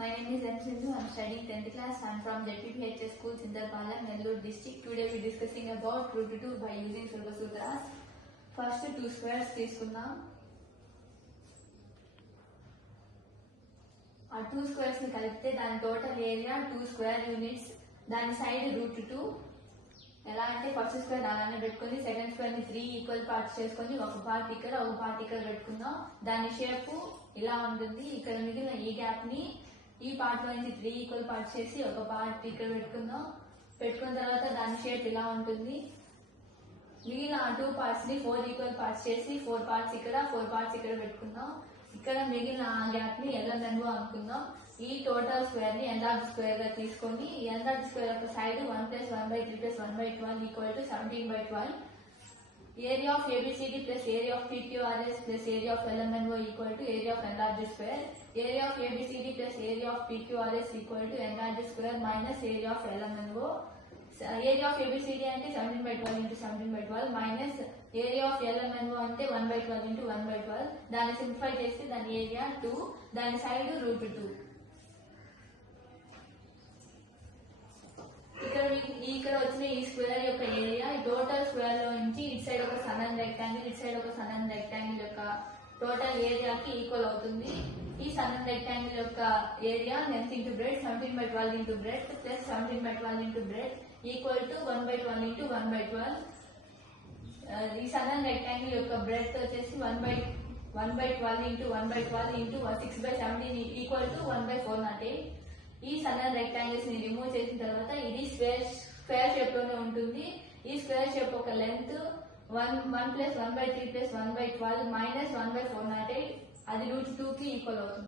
My name is M. Sindhu. I am studying 10th class. I am from ZPPHS School, Sindarpalam, Nellore district. Today we are discussing about root 2 by using Sulba Sutras. First two squares తీసుకుందాం. ఆ two squares ని కలిపితే దాని total area 2 square units. దాని side route 2. ఎలా అంటే first square అలానే పెట్టుకొని సెకండ్ స్క్వేర్ ని 3 ఈక్వల్ పార్ట్స్ చేసుకొని ఒక పార్ట్ ఇక్కడ ఒక పార్ట్ ఇక్కడ పెట్టుకుందాం. దాని షేప్ ఇలా ఉంటుంది. ఇక్కడ మిగిలిన ఈ గ్యాప్ ని ఈ పార్ట్ లో నుంచి 3 ఈక్వల్ పార్ట్స్ చేసి ఒక పార్ట్ ఇక్కడ పెట్టుకుందాం. పెట్టుకున్న తర్వాత దాని షేప్ ఇలా ఉంటుంది. మిగిలిన ఆ 2 పార్ట్స్ ని 4 ఈక్వల్ పార్ట్స్ చేసి 4 పార్ట్స్ ఇక్కడ 4 పార్ట్స్ ఇక్కడ పెట్టుకుందాం. ఇక్కడ మిగిలిన ఆ గ్యాప్ ని ఎల్ఎన్ఎన్ఓ అనుకుందాం. ఈ టోటల్ స్క్వేర్ ని ఎన్ఆర్ స్క్వేర్ గా తీసుకొని ఎన్ఆర్ స్క్వేర్ యొక్క side 1 + 1/3 + 1/12 = 17/12. Area of ABCD plus area of PQRS plus area of LMNO equal to area of enlarged square. Area of ABCD plus area of PQRS equal to enlarged square minus area of LMNO. Area of ABCD అంటే 17/12 into 17/12 minus area of LMNO అంటే 1/12 into 1/12. దాన్ని simplify చేస్తే దాని area 2, దాని side route 2. ఇక్కడ వచ్చిన ఈ square యొక్క ఏరియా ఈ టోటల్ స్క్వేర్ లో నుంచి ఇటు సైడ్ ఒక సన్నని రెక్టాంగిల్ ఇటు సైడ్ ఒక సన్నని రెక్టాంగిల్ యొక్క టోటల్ ఏరియాకి ఈక్వల్ అవుతుంది. ఈ సన్నని రెక్టాంగిల్ యొక్క area length into breadth 17/12 into breadth plus 17/12 into breadth equal to 1/12 into 1/12. ఈ సన్నని రెక్టాంగిల్ యొక్క బ్రెడ్త్ వచ్చేసి 1/12 ఇంటూ 1/12 ఇంటూ 6/17 ఈక్వల్ టు 1/408. ఈ సన్నని రెక్టాంగిల్స్ ని రిమూవ్ చేసిన తర్వాత ఇది స్క్వేర్ షేప్ లోనే ఉంటుంది. ఈ స్క్వేర్ షేప్ ఒక లెంత్ 1 + 1/3 + 1/12 - 1/408 అది రూట్ 2 కి ఈక్వల్ అవుతుంది.